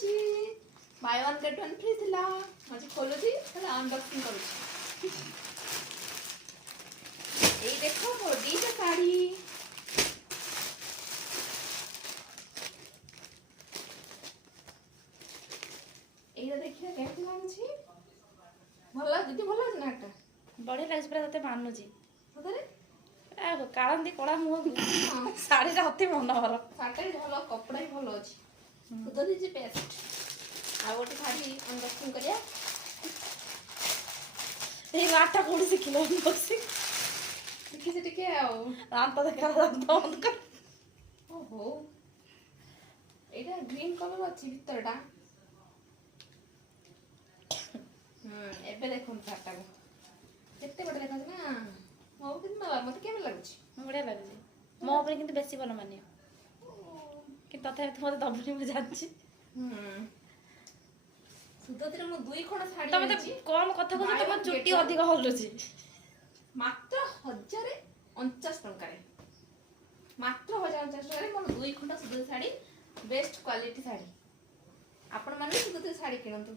ଆସିଛି। Bai one get one free ଥିଲା। ଆଜି ଖୋଲୁଛି ତାହେଲେ ଅନବକ୍ସିଂ କରୁଛି। ଏଇ ଦେଖ ମୋର ଦିଟା ଶାଢ଼ୀ। ଏଇଟା ଦେଖିବା କେମିତି ଲାଗୁଛି। ଭଲ ଦିଦି ଭଲ ଅଛି ନା ଏଟା? ବଢିଆ ଲାଗୁଛି ପୁରା ତତେ ମାନୁଛି। ସତରେ? କାଳନ୍ତି କଳା ମୁହଁକୁ ଶାଢ଼ୀଟା ଅତି ମନୋହର। ଶାଢ଼ୀଟା ବି ଭଲ, କପଡ଼ା ବି ଭଲ ଅଛି। ସୁଧ ଦିଦି ବେଷ୍ଟ। ଆଉ ଗୋଟେ ଶାଢ଼ୀ ଅନବକ୍ସିଂ କରିବା। ଏଇ ଲାଟଟା କୋଉଠି ଶିଖିଲ ଅନବକ୍ସିଂ? ଶିଖିଛି ଟିକେ ଆଉ। ଦାନ୍ତ ଦେଖା ଦାନ୍ତ ବନ୍ଦ କର। ଓହୋ ଏଇଟା ଗ୍ରୀନ କଲର ଅଛି ଭିତରଟା। ଏବେ ଦେଖନ୍ତୁ ଶାଢ଼ୀଟାକୁ କେତେ ବଢ଼ିଆ ଦେଖାଯାଉଛି ନା। ହଉ କିନ୍ତୁ ମତେ କେମିତି ଲାଗୁଛି? ବଢିଆ ଲାଗୁଛି। ମୋ ଉପରେ କିନ୍ତୁ ବେଶୀ ଭଲ ମାନିବ, କିନ୍ତୁ ତଥାପି ତୁ ମତେ ଦବୁନି ମୁଁ ଜାଣିଛି। ସୁଧତିରେ ମୁଁ 2 ଖଣ୍ଡ ଶାଢ଼ୀ ତମେ ଆଣିଛି। ତ କମ କଥା କହୁଛ, ତମ ଚୁଟି ଅଧିକ ହଲୁଛି। ମାତ୍ର 1049 ଟଙ୍କାରେ। ମାତ୍ର 1049 ଟଙ୍କାରେ ମୋର 2 ଖଣ୍ଡ ସୁଧତି ଶାଢ଼ୀ, ବେଷ୍ଟ କ୍ୱାଲିଟି ଶାଢ଼ୀ। ଆପଣମାନେ ସୁଧତି ଶାଢ଼ୀ କିଣନ୍ତୁ।